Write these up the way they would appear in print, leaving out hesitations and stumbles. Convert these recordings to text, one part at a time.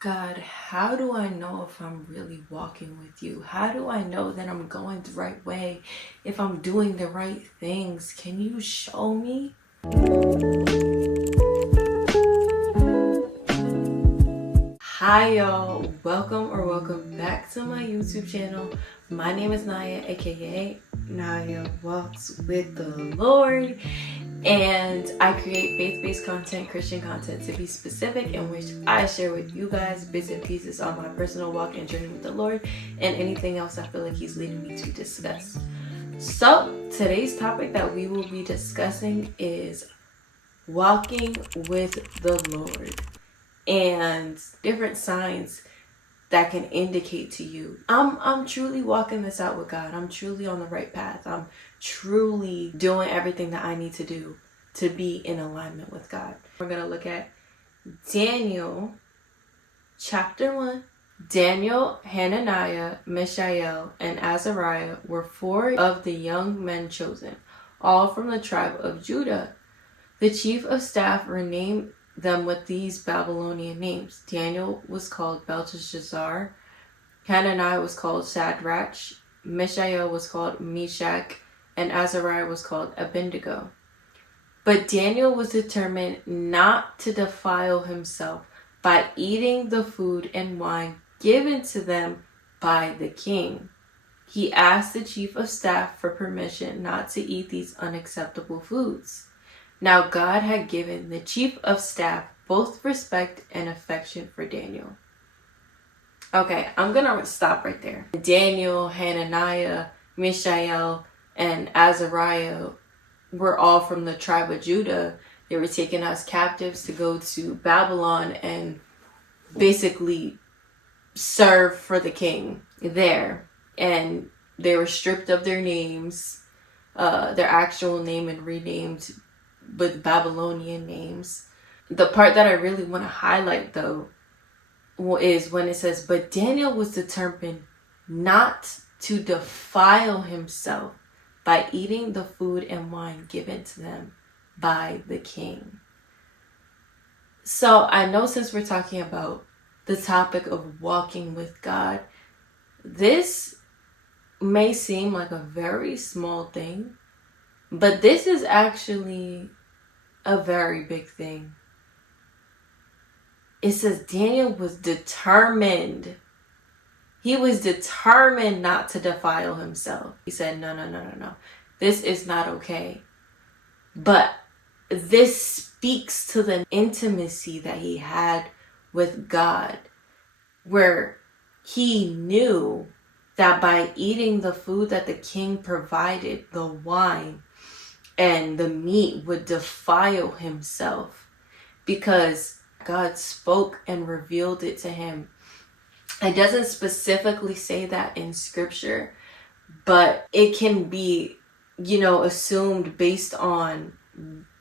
God, how do I know if I'm really walking with you? How do I know that I'm going the right way? If I'm doing the right things? Can you show me? Hi y'all, welcome back to my YouTube channel. My name is Naya, aka Naya Walks with the Lord, and I create faith-based content, Christian content to be specific, in which I share with you guys bits and pieces on my personal walk and journey with the Lord and anything else I feel like He's leading me to discuss. So today's topic that we will be discussing is walking with the Lord and different signs that can indicate to you I'm truly walking this out with God. I'm truly on the right path. I'm truly doing everything that I need to do to be in alignment with God. We're going to look at Daniel chapter 1. Daniel, Hananiah, Mishael, and Azariah were 4 of the young men chosen, all from the tribe of Judah. The chief of staff renamed them with these Babylonian names. Daniel was called Belteshazzar, Hananiah was called Shadrach, Mishael was called Meshach, and Azariah was called Abednego. But Daniel was determined not to defile himself by eating the food and wine given to them by the king. He asked the chief of staff for permission not to eat these unacceptable foods. Now God had given the chief of staff both respect and affection for Daniel. Okay, I'm gonna stop right there. Daniel, Hananiah, Mishael, and Azariah were all from the tribe of Judah. They were taken as captives to go to Babylon and basically serve for the king there. And they were stripped of their names, their actual name, and renamed with Babylonian names. The part that I really want to highlight though is when it says, but Daniel was determined not to defile himself by eating the food and wine given to them by the king. So I know, since we're talking about the topic of walking with God, this may seem like a very small thing, but this is actually a very big thing. It says Daniel was determined. He was determined not to defile himself. He said, no. This is not okay. But this speaks to the intimacy that he had with God, where he knew that by eating the food that the king provided, the wine and the meat, would defile himself, because God spoke and revealed it to him. It doesn't specifically say that in scripture, but it can be, assumed based on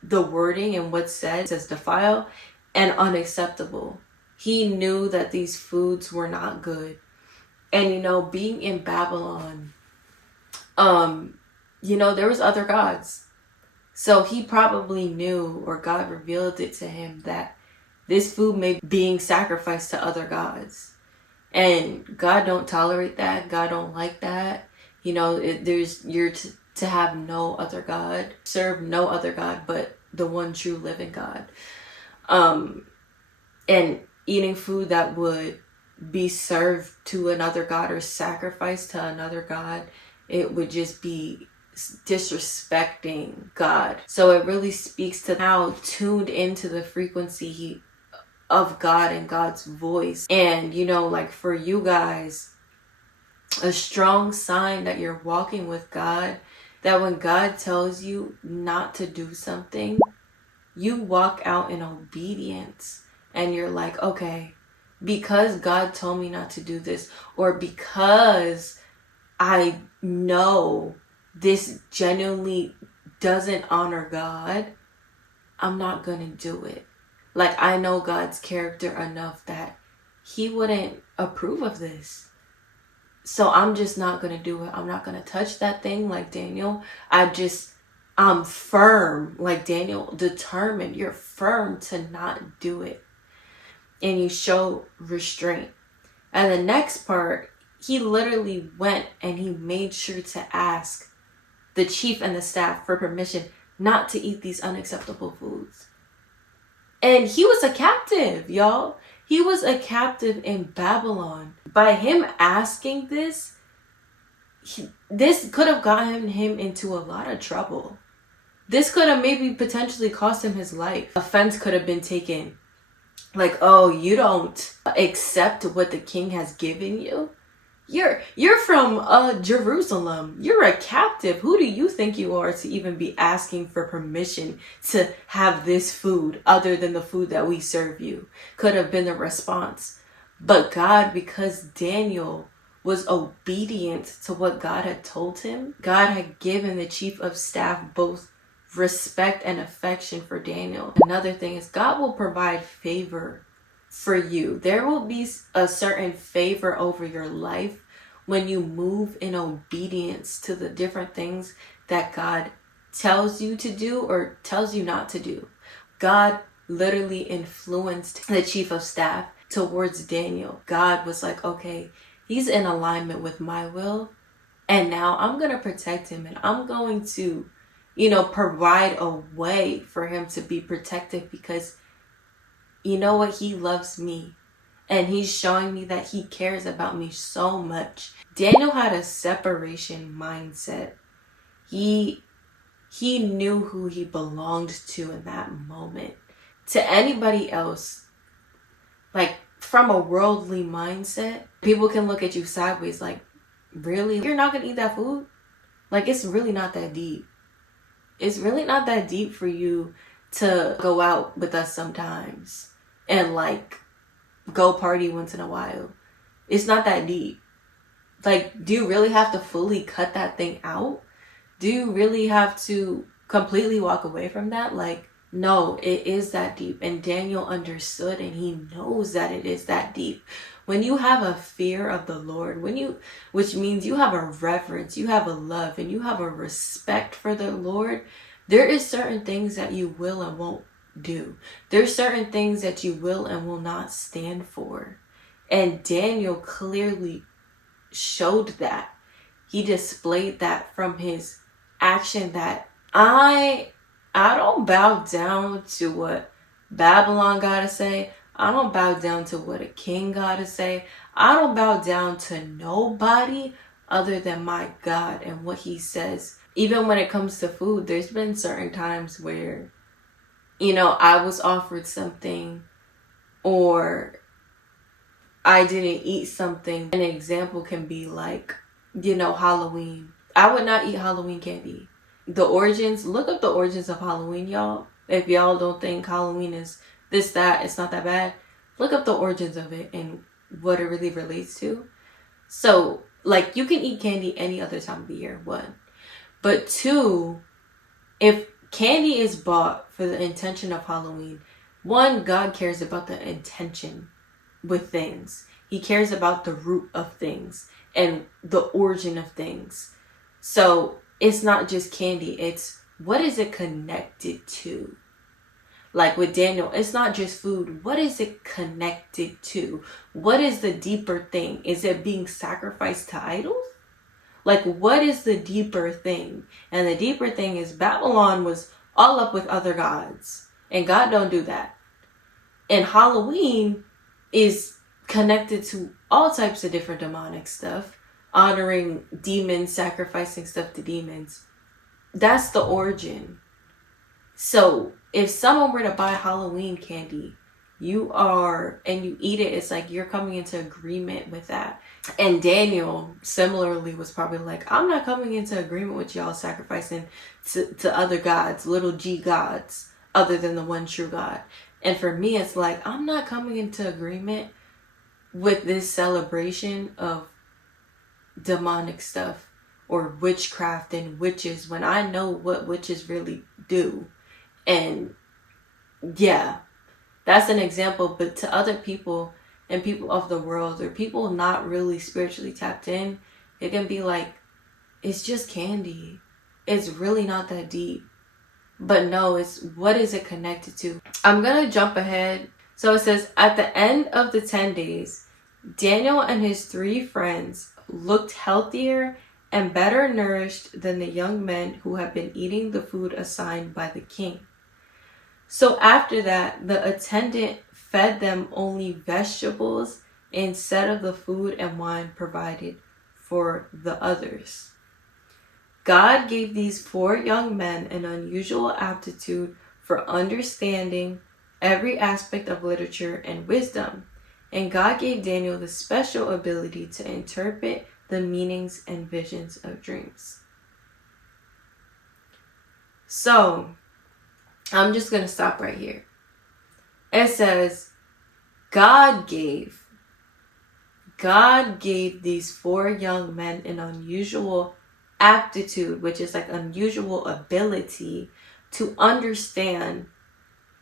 the wording and what's said. It says defile and unacceptable. He knew that these foods were not good. And, being in Babylon, there was other gods. So he probably knew, or God revealed it to him, that this food may be being sacrificed to other gods. And God don't tolerate that. God don't like that. You're to have no other God, serve no other God but the one true living God. And eating food that would be served to another God or sacrificed to another God, it would just be disrespecting God. So it really speaks to how tuned into the frequency of God and God's voice. And for you guys, a strong sign that you're walking with God, that when God tells you not to do something, you walk out in obedience, and you're like, okay, because God told me not to do this, or because I know this genuinely doesn't honor God, I'm not gonna do it. Like, I know God's character enough that he wouldn't approve of this. So I'm just not going to do it. I'm not going to touch that thing like Daniel. I'm firm like Daniel, determined. You're firm to not do it. and you show restraint. And the next part, he literally went and he made sure to ask the chief and the staff for permission not to eat these unacceptable foods. And he was a captive, y'all. He was a captive in Babylon. By him asking this, this could have gotten him into a lot of trouble. This could have maybe potentially cost him his life. Offense could have been taken. Like, oh, you don't accept what the king has given you? You're from Jerusalem. You're a captive. Who do you think you are to even be asking for permission to have this food other than the food that we serve you? Could have been the response. But God, because Daniel was obedient to what God had told him, God had given the chief of staff both respect and affection for Daniel. Another thing is God will provide favor for you. There will be a certain favor over your life when you move in obedience to the different things that God tells you to do or tells you not to do. God literally influenced the chief of staff towards Daniel. God was like, okay, he's in alignment with my will, and now I'm going to protect him, and I'm going to, provide a way for him to be protected, because you know what? He loves me. And he's showing me that he cares about me so much. Daniel had a separation mindset. He knew who he belonged to in that moment. To anybody else, like from a worldly mindset, people can look at you sideways like, really? You're not going to eat that food? Like, it's really not that deep. It's really not that deep for you to go out with us sometimes and like go party once in a while. It's not that deep. Like, do you really have to fully cut that thing out? Do you really have to completely walk away from that? Like, no, it is that deep. And Daniel understood, and he knows that it is that deep. When you have a fear of the Lord, which means you have a reverence, you have a love, and you have a respect for the Lord, there is certain things that you will and won't do. There's certain things that you will and will not stand for. And Daniel clearly showed that. He displayed that from his action, that I don't bow down to what Babylon gotta say. I don't bow down to what a king gotta say. I don't bow down to nobody other than my God and what he says. Even when it comes to food, there's been certain times where, I was offered something or I didn't eat something. An example can be like, Halloween. I would not eat Halloween candy. The origins, look up the origins of Halloween, y'all. If y'all don't think Halloween is this, that, it's not that bad, look up the origins of it and what it really relates to. So, like, you can eat candy any other time of the year, one. But two, if candy is bought for the intention of Halloween, one, God cares about the intention with things. He cares about the root of things and the origin of things. So it's not just candy, it's what is it connected to? Like with Daniel, it's not just food. What is it connected to? What is the deeper thing? Is it being sacrificed to idols? Like, what is the deeper thing? And the deeper thing is Babylon was all up with other gods. And God don't do that. And Halloween is connected to all types of different demonic stuff. Honoring demons, sacrificing stuff to demons. That's the origin. So if someone were to buy Halloween candy, and you eat it, it's like you're coming into agreement with that. And Daniel similarly was probably like, I'm not coming into agreement with y'all sacrificing to other gods, little g gods, other than the one true God. And for me, it's like, I'm not coming into agreement with this celebration of demonic stuff or witchcraft and witches when I know what witches really do. And yeah, that's an example. But to other people and people of the world or people not really spiritually tapped in, it can be like, it's just candy. It's really not that deep. But no, it's what is it connected to? I'm going to jump ahead So it says, at the end of the 10 days, Daniel and his 3 friends looked healthier and better nourished than the young men who had been eating the food assigned by the king. So after that, the attendant fed them only vegetables instead of the food and wine provided for the others. God gave these 4 young men an unusual aptitude for understanding every aspect of literature and wisdom. And God gave Daniel the special ability to interpret the meanings and visions of dreams. So, I'm just going to stop right here. It says, God gave these 4 young men an unusual aptitude, which is like unusual ability to understand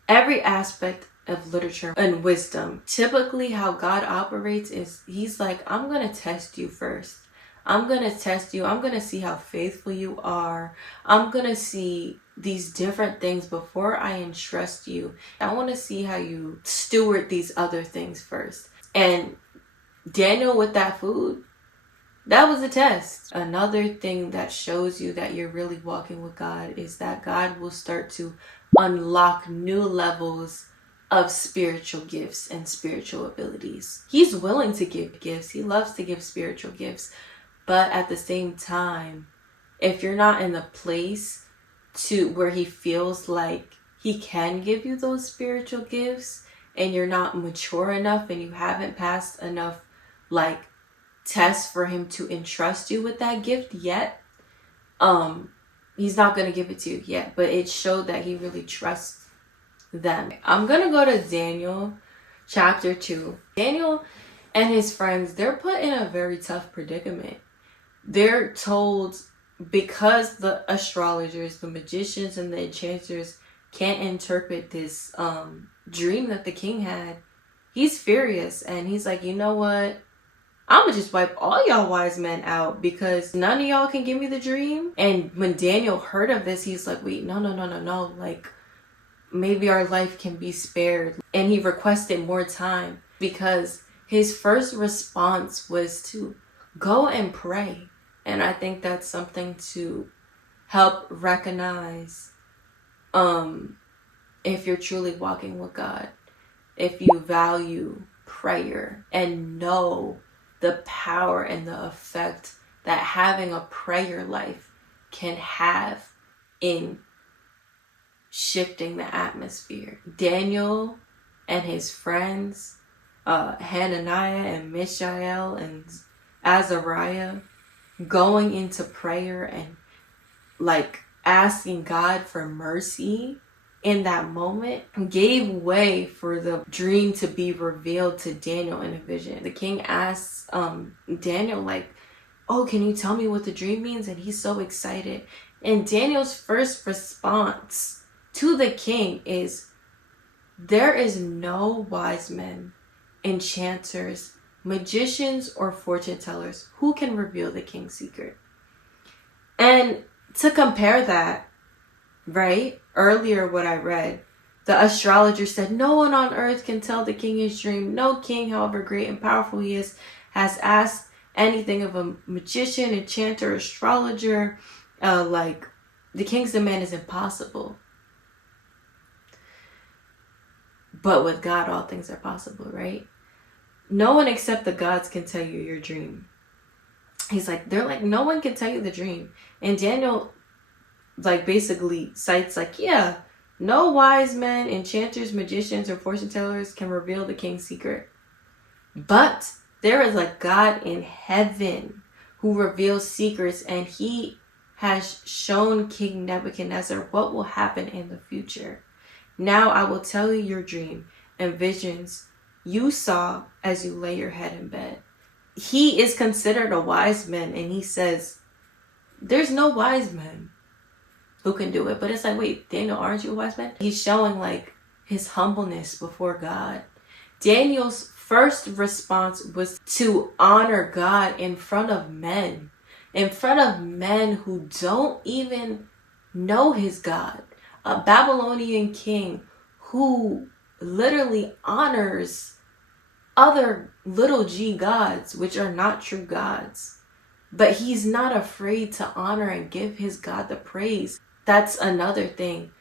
every aspect of literature and wisdom. Typically how God operates is he's like, I'm going to test you first. I'm going to test you. I'm going to see how faithful you are. I'm going to see these different things before I entrust you. I want to see how you steward these other things first. And Daniel with that food, that was a test. Another thing that shows you that you're really walking with God is that God will start to unlock new levels of spiritual gifts and spiritual abilities. He's willing to give gifts. He loves to give spiritual gifts. But at the same time, if you're not in the place to where he feels like he can give you those spiritual gifts, and you're not mature enough and you haven't passed enough like tests for him to entrust you with that gift yet, he's not going to give it to you yet. But it showed that he really trusts them. I'm going to go to Daniel chapter 2. Daniel and his friends, they're put in a very tough predicament. They're told, because the astrologers, the magicians, and the enchanters can't interpret this dream that the king had, he's furious. And he's like, you know what? I'm gonna just wipe all y'all wise men out because none of y'all can give me the dream. And when Daniel heard of this, he's like, wait, no. Like, maybe our life can be spared. And he requested more time because his first response was to go and pray. And I think that's something to help recognize if you're truly walking with God, if you value prayer and know the power and the effect that having a prayer life can have in shifting the atmosphere. Daniel and his friends, Hananiah and Mishael and Azariah, going into prayer and like asking God for mercy in that moment, gave way for the dream to be revealed to Daniel in a vision. The king asks Daniel like, oh, can you tell me what the dream means? And he's so excited. And Daniel's first response to the king is, there is no wise men, enchanters, magicians, or fortune tellers who can reveal the king's secret. And to compare that, right, earlier what I read, the astrologer said, no one on earth can tell the king his dream. No king, however great and powerful he is, has asked anything of a magician, enchanter, astrologer. Like, the king's demand is impossible. But with God, all things are possible, right? No one except the gods can tell you your dream. He's like, they're like, no one can tell you the dream. And Daniel, like, basically cites, like, yeah, no wise men, enchanters, magicians, or fortune tellers can reveal the king's secret. But there is a God in heaven who reveals secrets, and he has shown King Nebuchadnezzar what will happen in the future. Now I will tell you your dream and visions you saw as you lay your head in bed. He is considered a wise man, and he says, there's no wise man who can do it. But it's like, wait, Daniel, aren't you a wise man? He's showing like his humbleness before God. Daniel's first response was to honor God in front of men who don't even know his God. A Babylonian king who literally honors other little g gods, which are not true gods. But he's not afraid to honor and give his God the praise. That's another thing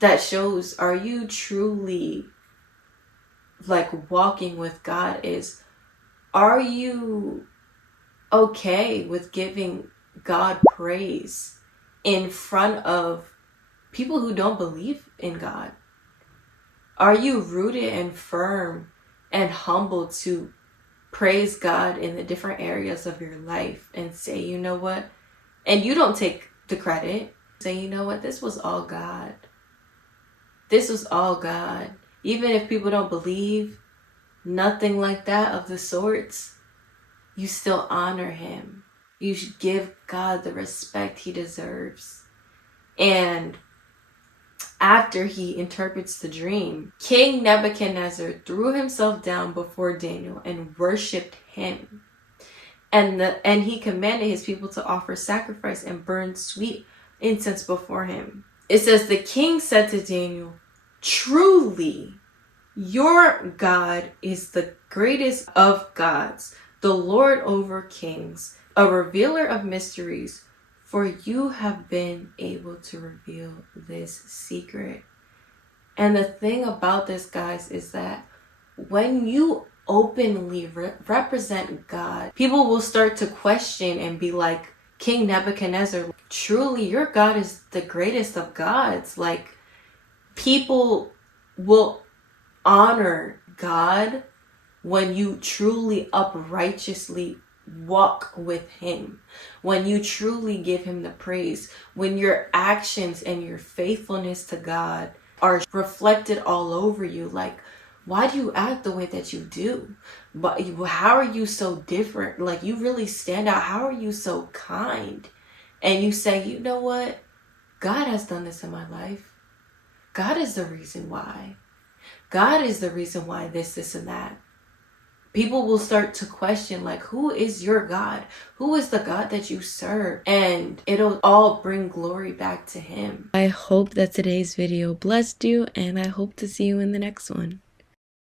that shows, are you truly like walking with God? Are you okay with giving God praise in front of people who don't believe in God? Are you rooted and firm and humble to praise God in the different areas of your life and say, you know what? And you don't take the credit. Say, you know what? This was all God. This was all God. Even if people don't believe, nothing like that of the sorts, you still honor him. You should give God the respect he deserves. And after he interprets the dream, King Nebuchadnezzar threw himself down before Daniel and worshipped him. And he commanded his people to offer sacrifice and burn sweet incense before him. It says, the king said to Daniel, truly, your God is the greatest of gods, the Lord over kings, a revealer of mysteries, for you have been able to reveal this secret. And the thing about this, guys, is that when you openly represent God, people will start to question and be like, King Nebuchadnezzar, truly your God is the greatest of gods. Like, people will honor God when you truly uprighteously walk with him, when you truly give him the praise, when your actions and your faithfulness to God are reflected all over you. Like, why do you act the way that you do? But how are you so different? Like, you really stand out. How are you so kind? And you say, you know what? God has done this in my life. God is the reason why. God is the reason why this, and that. People will start to question, like, who is your God? Who is the God that you serve? And it'll all bring glory back to him. I hope that today's video blessed you, and I hope to see you in the next one.